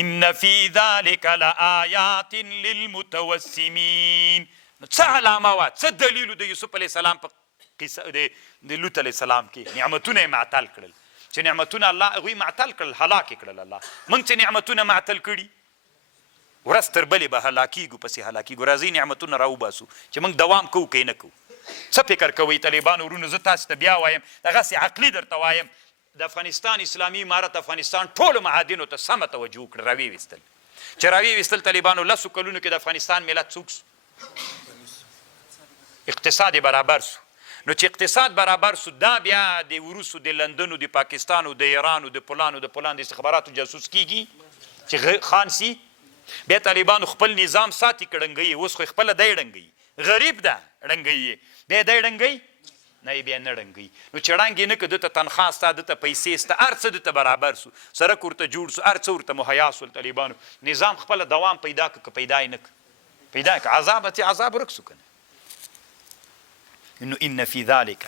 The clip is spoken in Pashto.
ان فی ذلک لآیات للمتوسمین. څه علامه وه، څه دلیل د یوسف علیه السلام په قصه د لوط علیه السلام کې نعمتونه یې معطل کړل، چې نعمتونه الله هغوی معطل کړل، هلاک یې کړل الله. موږ چې نعمتونه معطل کړي ورځ تر بلې به هلاکیږو پسې هلاکیږو. راځئ نعمتونه راوباسو چې موږ دوام کوو که یې نه کوو. څه فکر کوئ طالبانو ورونو؟ زه تاسو ته بیا وایم، دغسې عقلي درته وایم، د افغانستان اسلامي امارت افغانستان ټولو معادنو ته سمه توجه وکړه، راویې ویستل. چې راویې ویستل طالبانو 10 کلونو کې د افغانستان ملت څوک سو؟ اقتصاد برابر سو. نو چې اقتصاد برابر سو، دا بیا د روسو، د لندنو، د پاکستانو، د ایرانو، د پلانو د استخباراتو جاسوس کیږي چې خان سي. بیا طالبانو خپل نظام ساتي کړنګوي، اوس خو خپله دی ړنګوي، غریب ده ړنګوي، بیا دی ړنګوي نه یې بیا نه ړنګوي. نو چې ړنګ یې نه که دته تنخوا سته، دته پیسې سته، هر څه دته برابر سو، سړک ورته جوړ سو، هر څه ورته مهیا سول. طالبانو نظام خپله دوام پیدا که پیدا یې نه که پیدا که عذاب ورک سو که نه. انه ان فی ذلک